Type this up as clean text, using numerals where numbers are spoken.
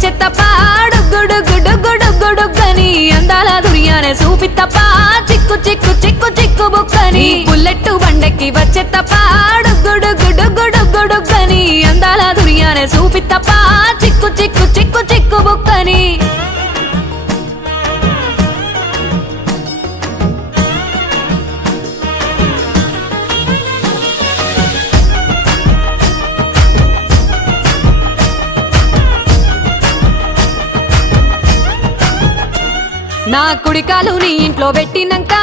వచ్చే తప్ప డుగ్గుడుగ్గుడుగ్గుడుగ్గుడుగ్గని అందాల దుర్యానే చూపి తప్ప చిక్కు చిక్కు చిక్కు చిక్కు బుక్కని బుల్లెట్టు బండెక్కి వచ్చే తప్ప డుగ్గుడుగ్గుడుగ్గుడుగ్గుడుగ్గని అందాల దుర్యానే చూపి తప్ప చిక్కు చిక్కు చిక్కు చిక్కు బుక్కని నా కుడికాలు నీ ఇంట్లో పెట్టినంక